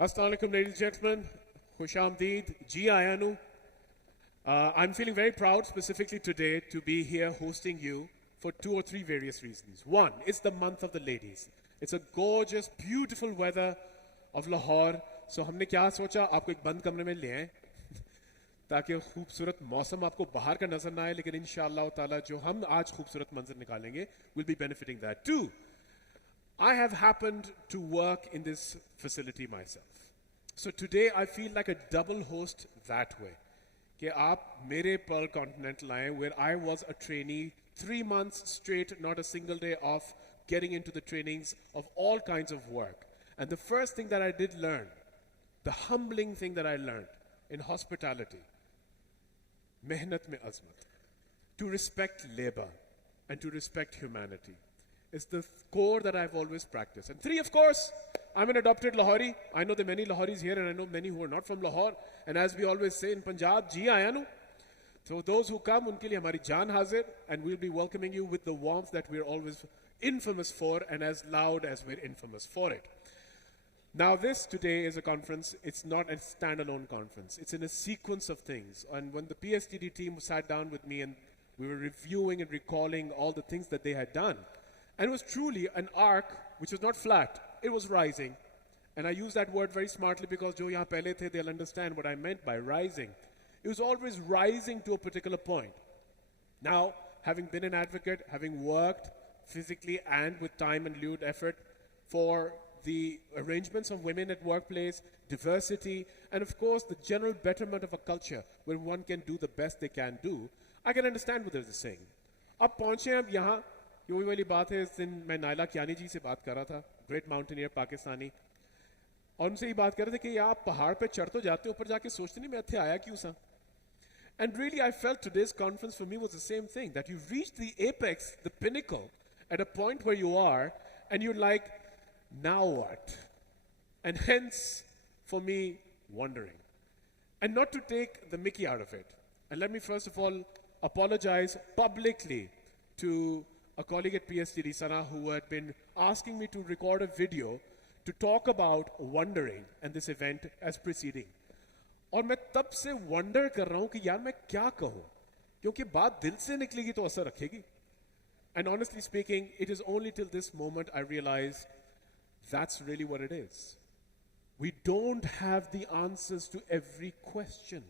Assalamu alaikum, ladies and gentlemen. Khush Amdeed, Ji Ayanu. I'm feeling very proud, specifically today, to be here hosting you for two or three various reasons. One, it's the month of the ladies. It's a gorgeous, beautiful weather of Lahore. So हमने क्या सोचा आपको एक बंद कमरे में ले आए ताकि खूबसूरत मौसम आपको बाहर का नजर ना आए, लेकिन इंशाअल्लाह ताला जो हम आज खूबसूरत मंजर निकालेंगे will be benefiting that. Two, I have happened to work in this facility myself. So today I feel like a double host that way. कि आप मेरे Pearl Continental आए where I was a trainee 3 months straight, not a single day off, getting into the trainings of all kinds of work. And the first thing that I did learn, the humbling thing that I learned in hospitality, mehnat mein azmat, to respect labor and to respect humanity, is the core that I've always practiced. And three, of course, I'm an adopted Lahori. I know there are many Lahoris here and I know many who are not from Lahore. And as we always say in Punjab, Ji Ayanu. So those who come, unke liye hamari jaan hazir, and we'll be welcoming you with the warmth that we're always infamous for and as loud as we're infamous for it. Now this today is a conference, it's not a standalone conference. It's in a sequence of things. And when the PSTD team sat down with me and we were reviewing and recalling all the things that they had done, and it was truly an arc which was not flat, it was rising. And I use that word very smartly because jo yahan pehle the, they'll understand what I meant by rising. It was always rising to a particular point. Now, having been an advocate, having worked physically and with time and lewd effort for the arrangements of women at workplace, diversity, and of course the general betterment of a culture where one can do the best they can do, I can understand what they're saying. अब पहुंचे अब यहाँ, ये वही वाली बात है, इस दिन मैं नायला कियानी जी से बात कर रहा था, ग्रेट माउंटेनियर पाकिस्तानी, और उनसे ये बात कर रहे थे कि आप पहाड़ पे चढ़ तो जाते हो, ऊपर जाके सोचते नहीं मैं इत्थे आया क्यों सा. And really I felt today's conference for me was the same thing, that you've reached the apex, the pinnacle, at a point where you are, and you're like, now what? And hence, for me, wondering. And not to take the mickey out of it. And let me first of all apologize publicly to a colleague at PSTD, Sana, who had been asking me to record a video to talk about wondering and this event as preceding. और मैं तब से wonder कर रहा हूँ कि यार मैं क्या कहूँ, क्योंकि बात दिल से निकलेगी तो असर रखेगी. And honestly speaking, it is only till this moment I realized that's really what it is. We don't have the answers to every question.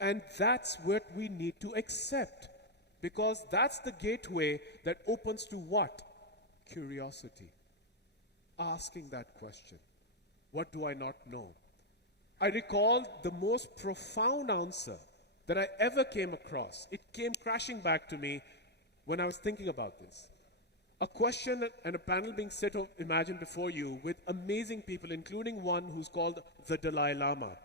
And that's what we need to accept. Because that's the gateway that opens to what? Curiosity. Asking that question. What do I not know? I recall the most profound answer that I ever came across. It came crashing back to me when I was thinking about this. A question and a panel being set of, imagine before you, with amazing people, including one who's called the Dalai Lama.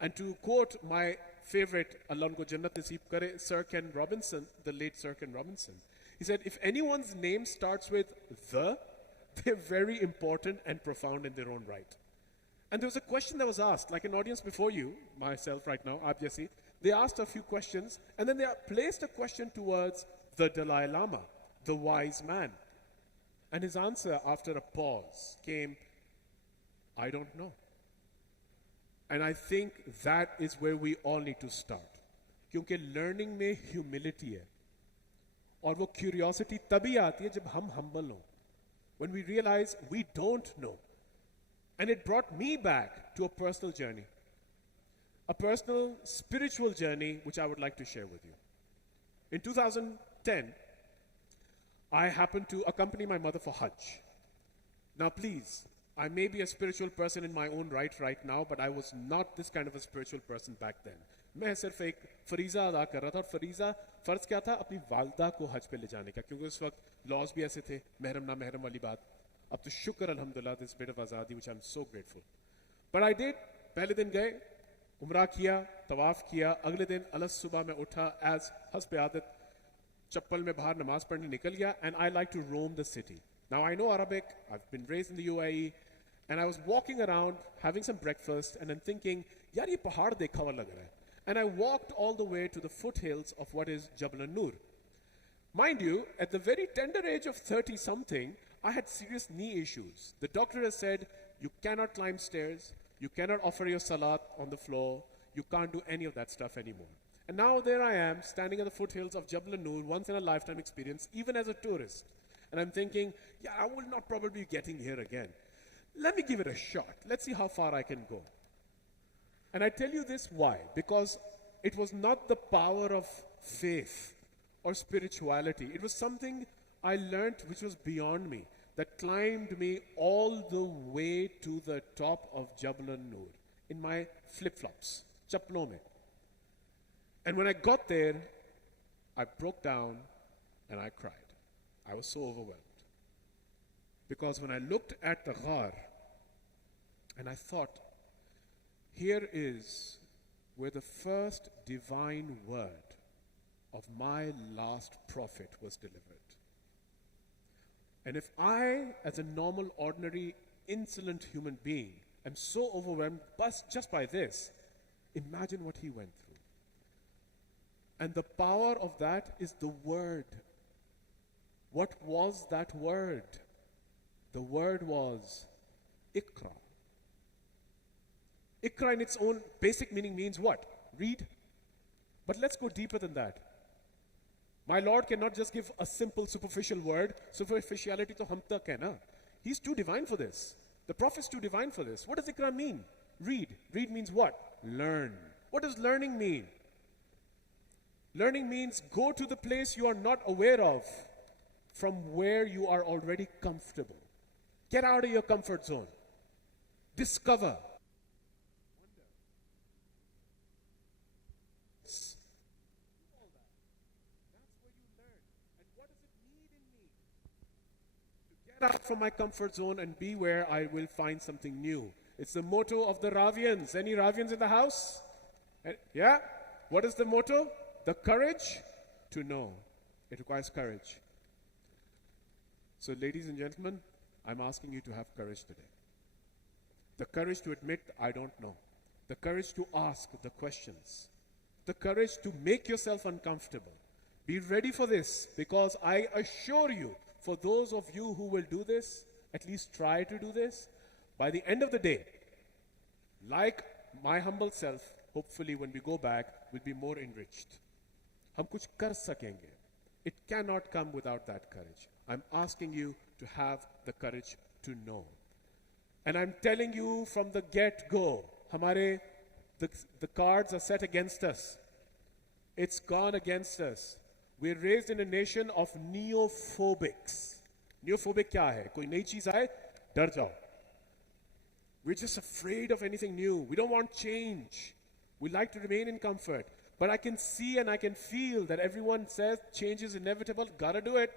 And to quote my favorite, Allah unko Jannat Naseeb Kare, Sir Ken Robinson, the late Sir Ken Robinson, he said, if anyone's name starts with the, they're very important and profound in their own right. And there was a question that was asked, like an audience before you, myself right now, Aap Jaisi, they asked a few questions, and then they placed a question towards the Dalai Lama, the wise man. And his answer, after a pause, came, I don't know. And I think that is where we all need to start. क्योंकि learning में humility है. और वो curiosity तभी आती है जब हम humble हों. When we realize we don't know. And it brought me back to a personal journey. A personal spiritual journey which I would like to share with you. In 2010, I happened to accompany my mother for Hajj. Now please, I may be a spiritual person in my own right now, but I was not this kind of a spiritual person back then. मैं सिर्फ एक फरीज़ा अदा कर रहा था, और फरीज़ा फ़र्ज़ क्या था, अपनी वालदा को हज पे ले जाने का, क्योंकि उस वक्त लॉज भी ऐसे थे, महरम ना महरम वाली बात. अब तो शुक्र अल्हम्दुलिल्लाह, this bit of आज़ादी, which I'm so grateful. But I did, पहले दिन गए, उम्रा किया, तवाफ़ किया, अगले दिन अलग सुबह में उठा, as हस्ब आदत, चप्पल में बाहर नमाज पढ़ने निकल गया, and I like to roam the city. Now I know Arabic, I've been raised in the UAE, and I was walking around, having some breakfast, and then thinking, yaar ye pahad dekha hua lag raha hai. And I walked all the way to the foothills of what is Jabal an-Nur. Mind you, at the very tender age of 30-something, I had serious knee issues. The doctor has said, you cannot climb stairs, You cannot offer your salat on the floor. You can't do any of that stuff anymore. And now there I am, standing at the foothills of Jabal Noor, once in a lifetime experience, even as a tourist. And I'm thinking, yeah, I will not probably be getting here again. Let me give it a shot. Let's see how far I can go. And I tell you this why? Because it was not the power of faith or spirituality. It was something I learned which was beyond me, that climbed me all the way to the top of Jabal Noor in my flip-flops, chaplon mein. And when I got there, I broke down and I cried. I was so overwhelmed. Because when I looked at the ghar, and I thought, here is where the first divine word of my last prophet was delivered. And if I, as a normal, ordinary, insolent human being, am so overwhelmed just by this, imagine what he went through. And the power of that is the word. What was that word? The word was Iqra. Iqra in its own basic meaning means what? Read. But let's go deeper than that. My Lord cannot just give a simple superficial word. Superficiality to hum tak hai na. He's too divine for this. The prophet's too divine for this. What does Iqra mean? Read. Read means what? Learn. What does learning mean? Learning means go to the place you are not aware of from where you are already comfortable. Get out of your comfort zone. Discover. Get out from my comfort zone and be where I will find something new. It's the motto of the Ravians. Any Ravians in the house? Yeah? What is the motto? The courage to know. It requires courage. So, ladies and gentlemen, I'm asking you to have courage today. The courage to admit, I don't know. The courage to ask the questions. The courage to make yourself uncomfortable. Be ready for this, because I assure you, for those of you who will do this, at least try to do this, by the end of the day, like my humble self, hopefully when we go back, we'll be more enriched. Hum kuch kar sakenge. It cannot come without that courage. I'm asking you to have the courage to know. And I'm telling you from the get-go, the cards are set against us. It's gone against us. We're raised in a nation of neophobics. Neophobic kya hai? Koi nayi cheez aaye, dar jao. We're just afraid of anything new. We don't want change. We like to remain in comfort. But I can see and I can feel that everyone says change is inevitable, gotta do it.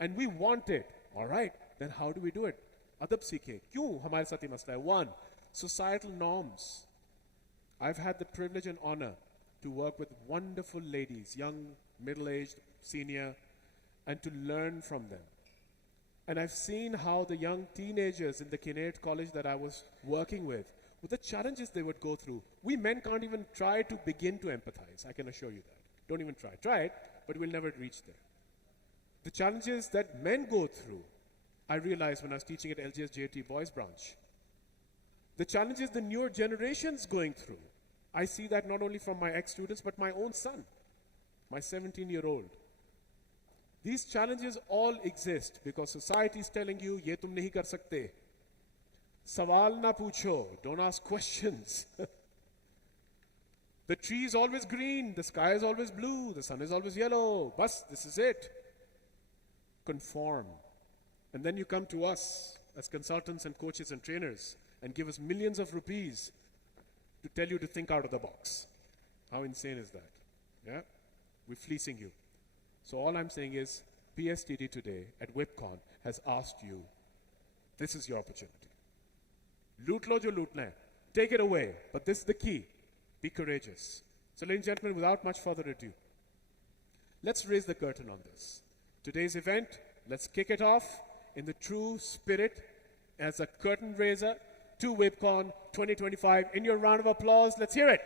And we want it. All right, then how do we do it? Adab seekhe. Kyun hamare saath ye masla hai? One, societal norms. I've had the privilege and honor to work with wonderful ladies, young, middle-aged, senior, and to learn from them. And I've seen how the young teenagers in the Kinnaird College that I was working with the challenges they would go through. We men can't even try to begin to empathize, I can assure you that. Don't even try. Try it, but we'll never reach there. The challenges that men go through, I realized when I was teaching at LGS JT Boys Branch. The challenges the newer generation's going through, I see that not only from my ex-students, but my own son, my 17-year-old. These challenges all exist because society is telling you, ye tum nahi kar sakte. Sawal na pucho, don't ask questions. The tree is always green, the sky is always blue, the sun is always yellow. Bas, this is it. Conform. And then you come to us as consultants and coaches and trainers and give us millions of rupees to tell you to think out of the box. How insane is that? Yeah? We're fleecing you. So all I'm saying is, PSTD today at WIPCON has asked you, this is your opportunity. Loot lo jo lootna hai. Take it away. But this is the key. Be courageous. So ladies and gentlemen, without much further ado, let's raise the curtain on this. Today's event, let's kick it off in the true spirit as a curtain raiser to WIPCON 2025. In your round of applause, let's hear it.